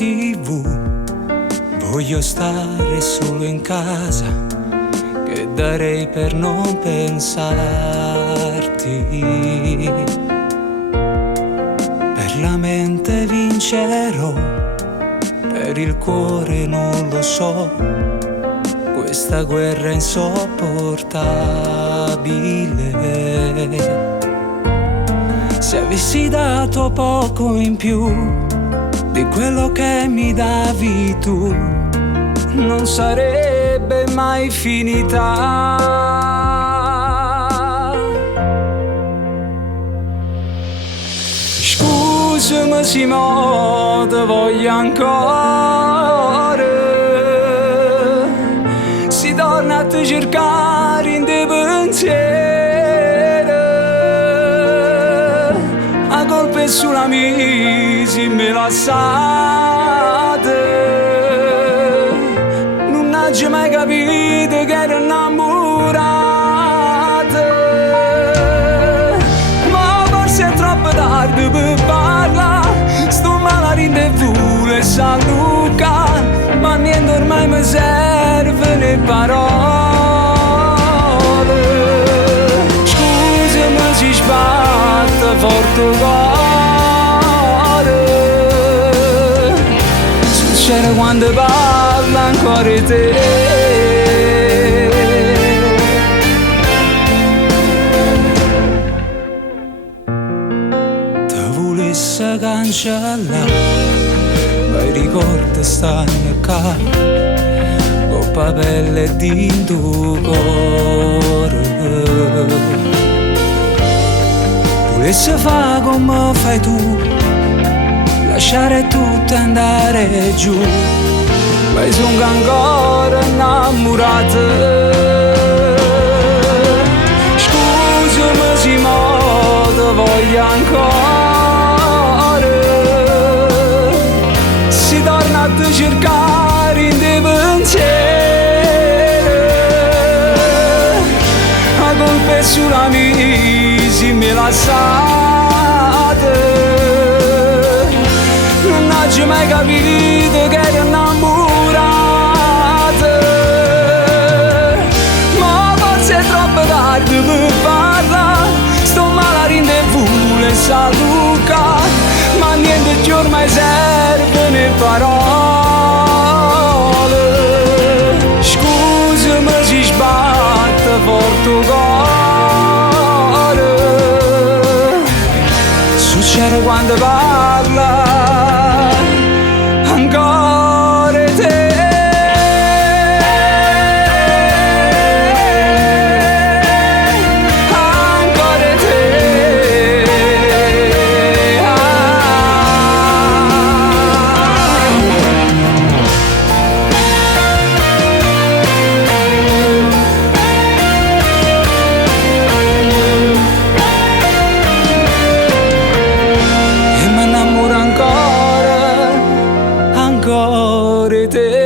TV. Voglio stare solo in casa, che darei per non pensarti. Per la mente vincerò, per il cuore non lo so. Questa guerra è insopportabile. Se avessi dato poco in più di quello che mi davi tu, non sarebbe mai finita. Scusami Simo, ti voglio ancora. Si torna a te cercare in te pensiero. La colpa è sulla mia, se me la sate. Non hai mai capito che ero innamorata. Ma forse è troppo tardi per parlare. Sto male in te vuole San Luca, ma niente ormai mi serve le parole. Scusami se sbatte forte cuore. Succede quando parla ancora di te. Te volesse cancellare, ma i ricordi stanno qua, coppa pelle di tuo cuore. Volesse fare come fai tu, lasciare tutto e andare giù, ma sono ancora innamorata. Scusami Simo, ti voglio ancora. Si torna a te cercare in te pensiero. La colpa è sulla mia, se me la sate. Non hai mai capito che ero innamorata. Ma forse è troppo tardi per parlare. Sto male in te vuole San Luca, ma niente più ormai serve le parole. Scusami se sbatte forte cuore. Succede quando parla ancora di te. Ancora di te. E mi innamoro ancora di te.